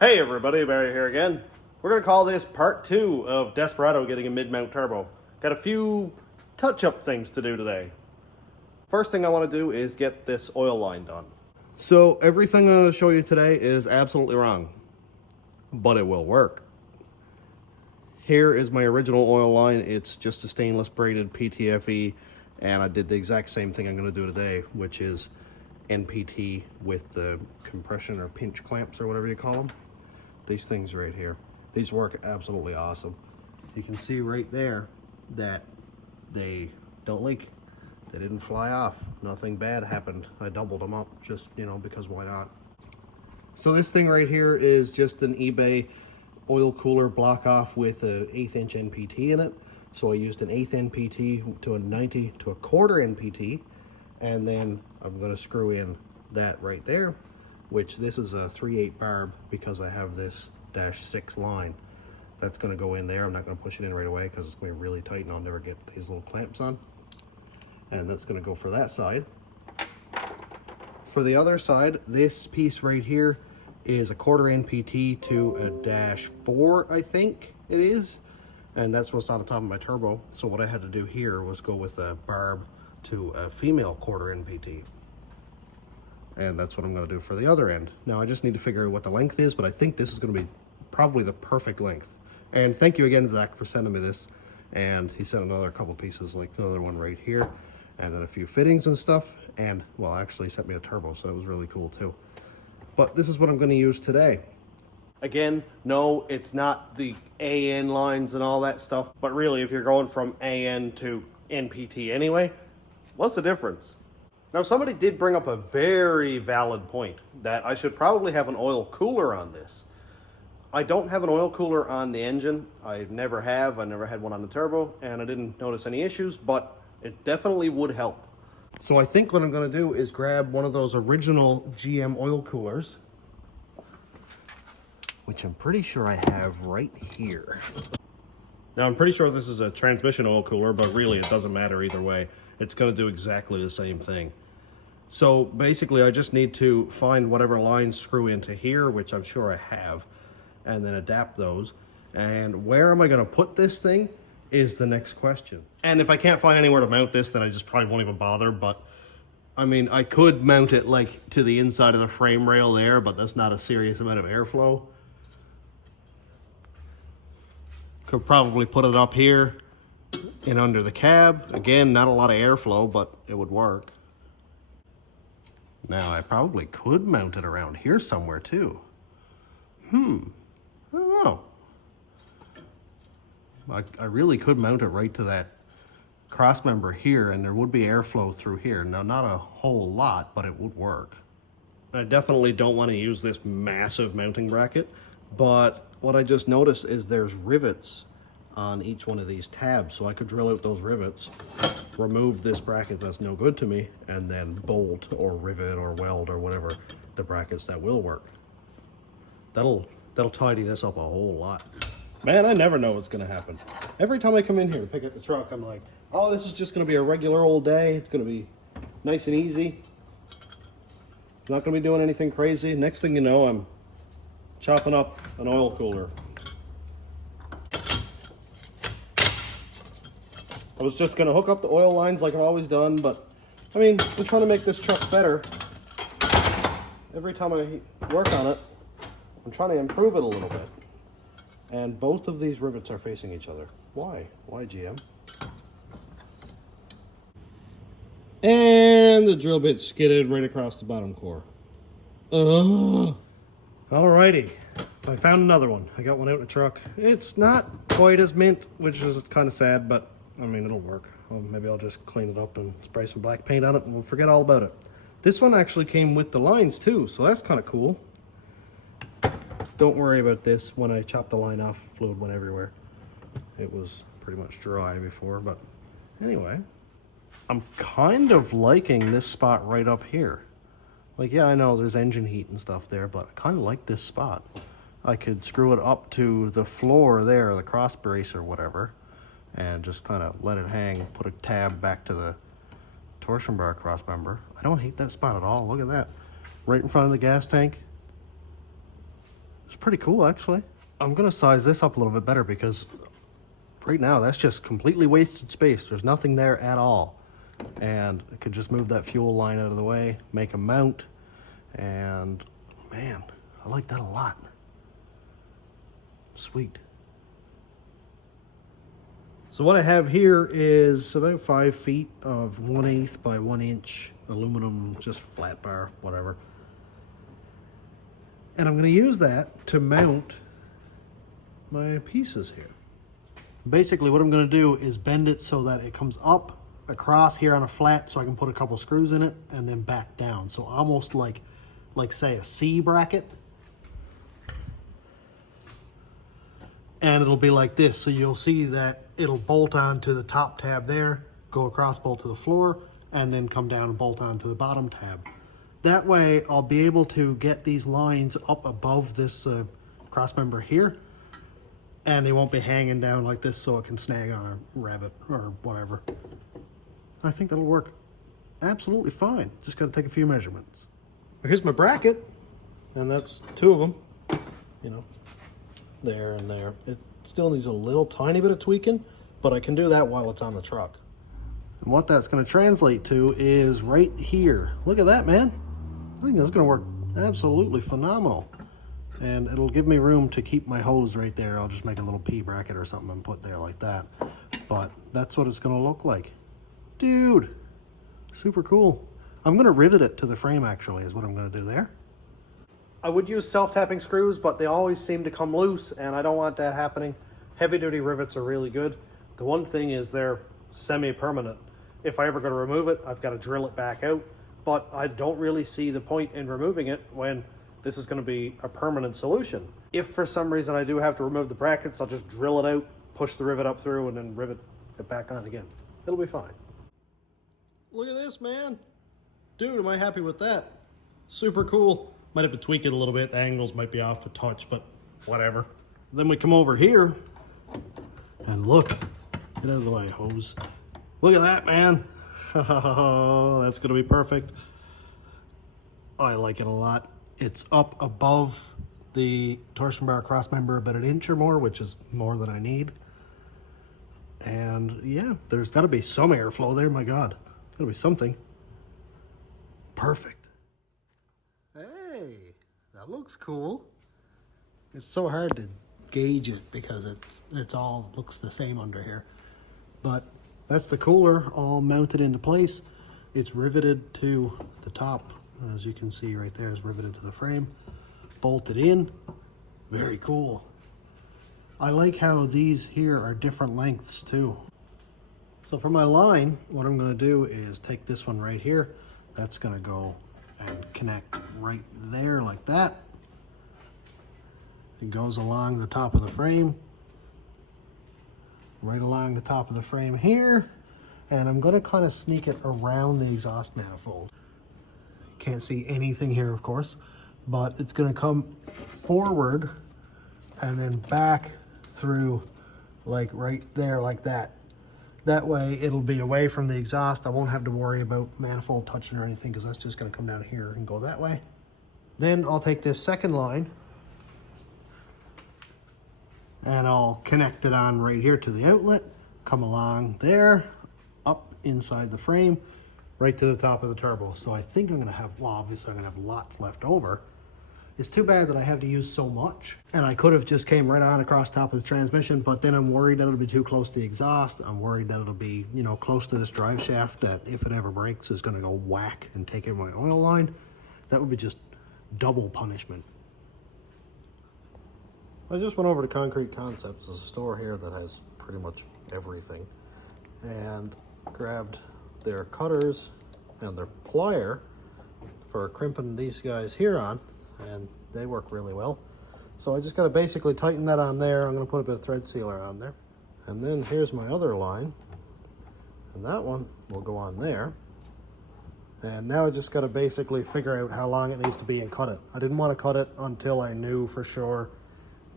Hey everybody, Barry here again. We're going to call this part 2 of Desperado getting a mid-mount turbo. Got a few touch-up things to do today. First thing I want to do is get this oil line done. So everything I'm going to show you today is absolutely wrong, but it will work. Here is my original oil line. It's just a stainless braided PTFE, and I did the exact same thing I'm going to do today, which is NPT with the compression or pinch clamps or whatever you call them. These things right here, these work absolutely awesome. You can see right there that they don't leak. They didn't fly off. Nothing bad happened. I doubled them up just, because why not? So this thing right here is just an eBay oil cooler block off with a 1/8 inch NPT in it. So I used an 1/8 NPT to a 90 to a 1/4 NPT, and then I'm going to screw in that right there, which this is a 3/8 barb because I have this -6 line. That's going to go in there. I'm not going to push it in right away because it's going to be really tight and I'll never get these little clamps on. And that's going to go for that side. For the other side, this piece right here is a 1/4 NPT to a -4, I think it is. And that's what's on the top of my turbo. So what I had to do here was go with a barb to a female 1/4 NPT. And that's what I'm going to do for the other end. Now I just need to figure out what the length is, but I think this is going to be probably the perfect length. And thank you again, Zach, for sending me this. And he sent another couple pieces, like another one right here, and then a few fittings and stuff. And, well, actually he sent me a turbo, so that was really cool too. But this is what I'm going to use today. Again, no, it's not the AN lines and all that stuff, but really if you're going from AN to NPT anyway, what's the difference? Now somebody did bring up a very valid point that I should probably have an oil cooler on this. I don't have an oil cooler on the engine. I never have. I never had one on the turbo, and I didn't notice any issues, but it definitely would help. So I think what I'm going to do is grab one of those original GM oil coolers, which I'm pretty sure I have right here. Now I'm pretty sure this is a transmission oil cooler, but really it doesn't matter either way. It's going to do exactly the same thing. So basically I just need to find whatever lines screw into here, which I'm sure I have, and then adapt those. And where am I going to put this thing is the next question. And if I can't find anywhere to mount this, then I just probably won't even bother. But I mean, I could mount it like to the inside of the frame rail there, but that's not a serious amount of airflow. Could probably put it up here and under the cab. Again, not a lot of airflow, but it would work. Now I probably could mount it around here somewhere too. I don't know. I really could mount it right to that cross member here, and there would be airflow through here. Now, not a whole lot, but it would work. I definitely don't want to use this massive mounting bracket, but what I just noticed is there's rivets on each one of these tabs, so I could drill out those rivets, remove this bracket that's no good to me, and then bolt or rivet or weld or whatever the brackets that will work. That'll tidy this up a whole lot. Man, I never know what's going to happen. Every time I come in here to pick up the truck, I'm like, oh, this is just going to be a regular old day. It's going to be nice and easy. Not going to be doing anything crazy. Next thing you know, I'm chopping up an oil cooler. I was just going to hook up the oil lines like I've always done, but I mean, I'm trying to make this truck better. Every time I work on it, I'm trying to improve it a little bit. And both of these rivets are facing each other. Why? Why, GM? And the drill bit skidded right across the bottom core. Alrighty. I found another one. I got one out in the truck. It's not quite as mint, which is kind of sad, but I mean, it'll work. Well, maybe I'll just clean it up and spray some black paint on it and we'll forget all about it. This one actually came with the lines too, so that's kind of cool. Don't worry about this. When I chopped the line off, fluid went everywhere. It was pretty much dry before, but anyway. I'm kind of liking this spot right up here. Like, yeah, I know there's engine heat and stuff there, but I kind of like this spot. I could screw it up to the floor there, the cross brace or whatever, and just kind of let it hang, put a tab back to the torsion bar cross member. I don't hate that spot at all. Look at that. Right in front of the gas tank. It's pretty cool, actually. I'm gonna size this up a little bit better because right now that's just completely wasted space. There's nothing there at all. And I could just move that fuel line out of the way, make a mount, and man, I like that a lot. Sweet. So what I have here is about 5 feet of 1/8 by 1 inch aluminum, just flat bar, whatever. And I'm going to use that to mount my pieces here. Basically what I'm going to do is bend it so that it comes up across here on a flat so I can put a couple screws in it and then back down. So almost like say a C bracket. And it'll be like this. So you'll see that it'll bolt onto the top tab there, go across, bolt to the floor, and then come down and bolt onto the bottom tab. That way I'll be able to get these lines up above this cross member here, and they won't be hanging down like this so it can snag on a rabbit or whatever. I think that'll work absolutely fine. Just got to take a few measurements. Here's my bracket, and that's 2 of them, you know, there and there. It still needs a little tiny bit of tweaking, but I can do that while it's on the truck. And what that's going to translate to is right here. Look at that, man. I think that's going to work absolutely phenomenal. And it'll give me room to keep my hose right there. I'll just make a little P bracket or something and put there like that. But that's what it's going to look like. Dude, super cool. I'm going to rivet it to the frame, actually, is what I'm going to do there. I would use self-tapping screws, but they always seem to come loose, and I don't want that happening. Heavy-duty rivets are really good. The one thing is they're semi-permanent. If I ever go to remove it, I've got to drill it back out, but I don't really see the point in removing it when this is going to be a permanent solution. If for some reason I do have to remove the brackets, I'll just drill it out, push the rivet up through, and then rivet it back on again. It'll be fine. Look at this, man. Dude, am I happy with that? Super cool. Might have to tweak it a little bit. The angles might be off a touch, but whatever. Then we come over here and look. Get out of the way, hose. Look at that, man. Oh, that's gonna be perfect. I like it a lot. It's up above the torsion bar cross member about 1 inch or more, which is more than I need. And yeah, there's gotta be some airflow there, my God. Gotta be something. Perfect. Hey, that looks cool. It's so hard to gauge it because it's all looks the same under here. But that's the cooler all mounted into place. It's riveted to the top. As you can see right there, is riveted to the frame. Bolted in. Very cool. I like how these here are different lengths too. So for my line, what I'm going to do is take this one right here. That's going to go and connect right there like that. It goes along the top of the frame, right along the top of the frame here, and I'm going to kind of sneak it around the exhaust manifold. Can't see anything here, of course, but it's going to come forward and then back through like right there like that. That way it'll be away from the exhaust. I won't have to worry about manifold touching or anything because that's just going to come down here and go that way. Then I'll take this second line and I'll connect it on right here to the outlet, come along there, up inside the frame, right to the top of the turbo. So I think I'm going to have, well, obviously I'm going to have lots left over. It's too bad that I have to use so much. And I could have just came right on across top of the transmission, but then I'm worried that it'll be too close to the exhaust. I'm worried that it'll be, you know, close to this drive shaft that if it ever breaks is going to go whack and take in my oil line. That would be just double punishment. I just went over to Concrete Concepts, there's a store here that has pretty much everything, and grabbed their cutters and their plier for crimping these guys here on, and they work really well. So I just got to basically tighten that on there. I'm going to put a bit of thread sealer on there, and then here's my other line, and that one will go on there. And now I just got to basically figure out how long it needs to be and cut it. I didn't want to cut it until I knew for sure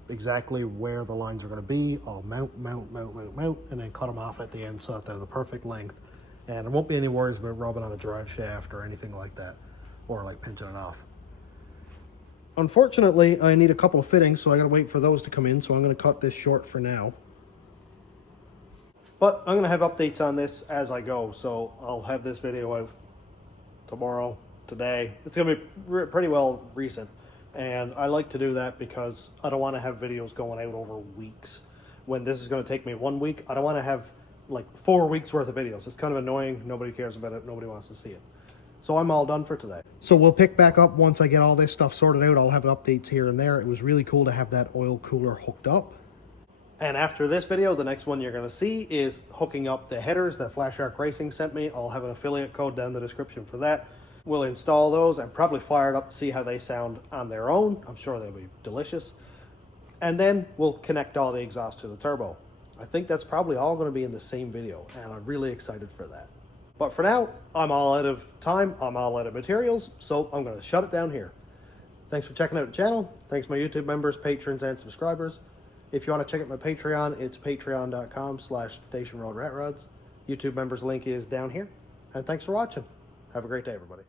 exactly where the lines are going to be. I'll mount, and then cut them off at the end so that they're the perfect length. And there won't be any worries about rubbing on a drive shaft or anything like that, or like pinching it off. Unfortunately, I need a couple of fittings, so I gotta wait for those to come in, so I'm gonna cut this short for now. But I'm gonna have updates on this as I go, so I'll have this video out tomorrow, today. It's gonna be pretty well recent, and I like to do that because I don't want to have videos going out over weeks. When this is going to take me 1 week, I don't want to have like 4 weeks worth of videos. It's kind of annoying. Nobody cares about it. Nobody wants to see it. So I'm all done for today. So we'll pick back up once I get all this stuff sorted out. I'll have updates here and there. It was really cool to have that oil cooler hooked up. And after this video, the next one you're going to see is hooking up the headers that Flashark Racing sent me. I'll have an affiliate code down in the description for that. We'll install those and probably fire it up to see how they sound on their own. I'm sure they'll be delicious. And then we'll connect all the exhaust to the turbo. I think that's probably all going to be in the same video, and I'm really excited for that. But for now, I'm all out of time, I'm all out of materials, so I'm going to shut it down here. Thanks for checking out the channel. Thanks my YouTube members, patrons, and subscribers. If you want to check out my Patreon, it's patreon.com/stationroadratrods. YouTube members link is down here. And thanks for watching. Have a great day, everybody.